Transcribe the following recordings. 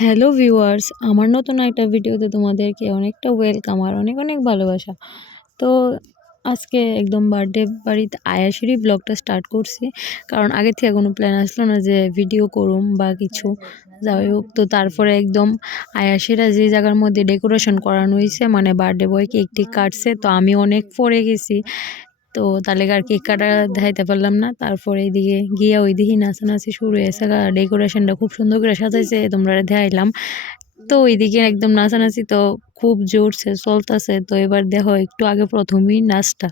Hello viewers, আমার নতুন একটা ভিডিওতে তোমাদেরকে অনেকটা ওয়েলকাম আর অনেক অনেক ভালোবাসা। তো আজকে একদম বার্থডে বাড়িতে আয়াসেরই ব্লগটা স্টার্ট করছি, কারণ আগে থেকে কোনো প্ল্যান আসলো না যে ভিডিও করুম বা কিছু। যাই হোক, তো তারপরে একদম আয়াসেরা যে জায়গার মধ্যে ডেকোরেশন করানো হয়েছে, মানে বার্থডে বয় কেক টেক কাটছে, তো আমি অনেক পরে গেছি। তো তাহলে আর কেক কাটা দেখাইতে পারলাম না। তারপরে এইদিকে গিয়া ওই দিকে নাচানাচি শুরু হয়েছে, ডেকোরেশনটা খুব সুন্দর করে সাজাইছে, তোমরা দেখাইলাম। তো ওইদিকে একদম নাচানাচি তো খুব জোরছে চলতেছে। তো এবার দেখো একটু আগে প্রথমেই নাচটা।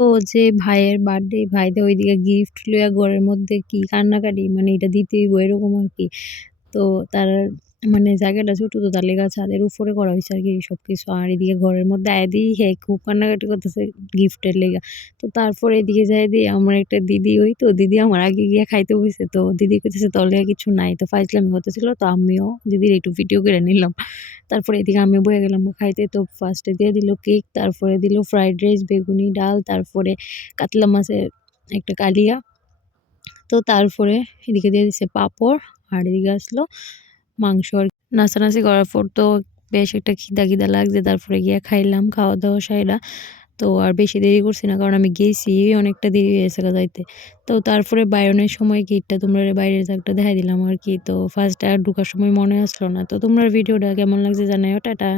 তো যে ভাইয়ের বার্থডে, ভাইদের ওইদিকে গিফট লইয়া ঘরের মধ্যে কি কান্নাকাটি, মানে এটা দিতেই হইব এরকম আর কি। তো তার মানে জায়গাটা ছোট, তো তার লেগা ছাদের উপরে করা হয়েছে আর কি সবকিছু। আর এদিকে ঘরের মধ্যে আয় দিই হ্যাঁ খুব কান্নাকাটি করতেছে গিফটের লেগা। তো তারপরে এদিকে যাই দিই, আমার একটা দিদি, ওই তো দিদি আমার আগে গিয়ে খাইতে বসে। তো দিদি কইতেছে তোর লেগা কিছু নাই, তো ফাইজলামি হতেছিল, তো আমিও দিদির একটু ভিডিও করে নিলাম। তারপরে এদিকে আমি বয়ে গেলাম খাইতে। তো ফার্স্টে দিয়ে দিল কেক, তারপরে দিল ফ্রাইড রাইস, বেগুনি ডাল, তারপরে কাতলা মাছের একটা কালিয়া। তো তারপরে এদিকে দিয়ে দিছে পাঁপড়, আর এদিকে আসলো মাংস। আর নাচানাচি করার পর তো বেশ একটা খিদা খিদা লাগছে, তারপরে গিয়ে খাইলাম, খাওয়া দাওয়া সাইরা। তো আর বেশি দেরি করছি না, কারণ আমি গেছি অনেকটা দেরি হয়েছে যাইতে। তো তারপরে বাইরনের সময় গেটটা তোমরা বাইরের একটা দেখাই দিলাম আর কি। তো ফার্স্ট আর ঢোকার সময় মনে আসলো না। তো তোমরা ভিডিওটা কেমন লাগছে জানাও। টাটা।